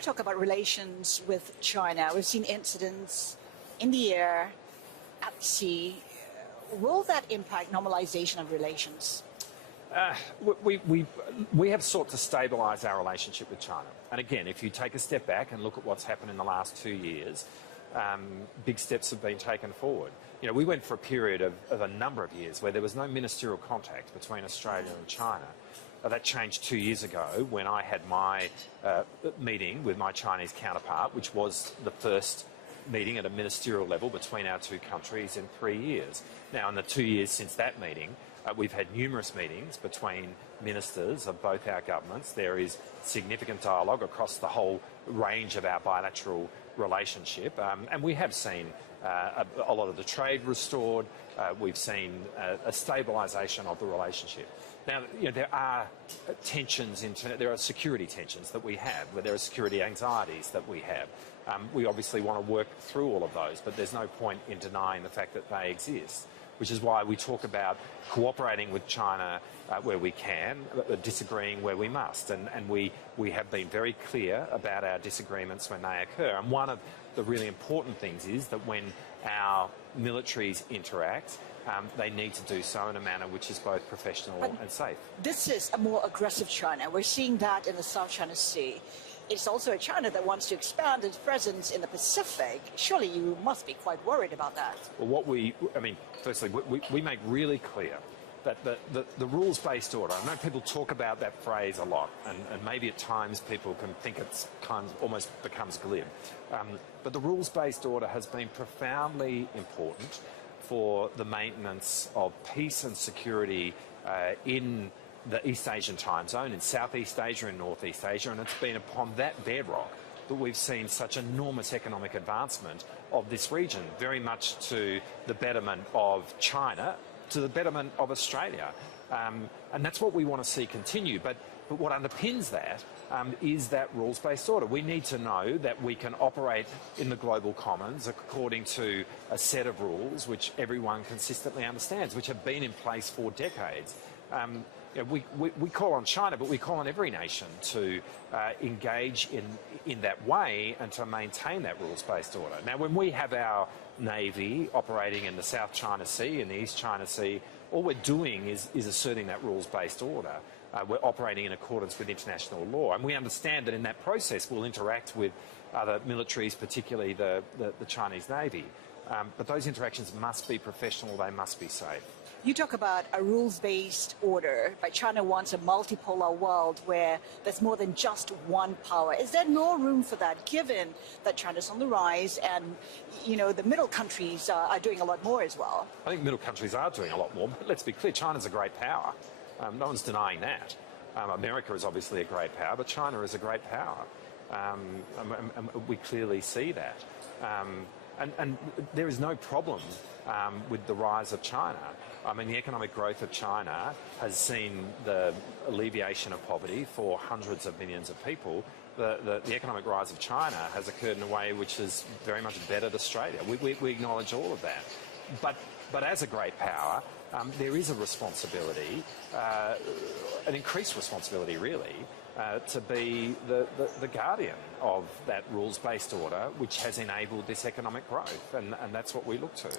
to talk about relations with China. We've seen incidents in the air, at sea. Will that impact normalization of relations? We have sought to stabilise our relationship with China. And again, if you take a step back and look at what's happened in the last 2 years, big steps have been taken forward. You know, we went for a period of a number of years where there was no ministerial contact between Australia and China. That changed 2 years ago when I had my meeting with my Chinese counterpart, which was the first meeting at a ministerial level between our two countries in 3 years. Now, in the 2 years since that meeting, we've had numerous meetings between ministers of both our governments. There is significant dialogue across the whole range of our bilateral relationship, and we have seen a lot of the trade restored. We've seen a stabilisation of the relationship. Now, you know, there are tensions, there are security tensions that we have, where there are security anxieties that we have. We obviously want to work through all of those, but there's no point in denying the fact that they exist, which is why we talk about cooperating with China where we can, disagreeing where we must. And we have been very clear about our disagreements when they occur. And one of the really important things is that when our militaries interact, they need to do so in a manner which is both professional and safe. This is a more aggressive China. We're seeing that in the South China Sea. It's also a China that wants to expand its presence in the Pacific. Surely you must be quite worried about that. Well, firstly, we make really clear that the rules-based order, I know people talk about that phrase a lot, and maybe at times people can think it's kind of almost becomes glib. But the rules-based order has been profoundly important for the maintenance of peace and security in the East Asian time zone, in Southeast Asia and Northeast Asia, and it's been upon that bedrock that we've seen such enormous economic advancement of this region, very much to the betterment of China, to the betterment of Australia. And that's what we want to see continue. But what underpins that is that rules-based order. We need to know that we can operate in the global commons according to a set of rules which everyone consistently understands, which have been in place for decades. You know, we call on China, but we call on every nation to engage in that way and to maintain that rules-based order. Now, when we have our Navy operating in the South China Sea and the East China Sea, all we're doing is asserting that rules-based order. We're operating in accordance with international law, and we understand that in that process we'll interact with other militaries, particularly the Chinese Navy. But those interactions must be professional, they must be safe. You talk about a rules-based order, but China wants a multipolar world where there's more than just one power. Is there no room for that, given that China's on the rise and, you know, the middle countries are doing a lot more as well? I think middle countries are doing a lot more, but let's be clear, China's a great power. No one's denying that. America is obviously a great power, but China is a great power. And we clearly see that. And there is no problem with the rise of China. I mean, the economic growth of China has seen the alleviation of poverty for hundreds of millions of people. The economic rise of China has occurred in a way which has very much bettered Australia. We acknowledge all of that. But as a great power, there is a responsibility, an increased responsibility really, to be the guardian of that rules-based order which has enabled this economic growth, and that's what we look to.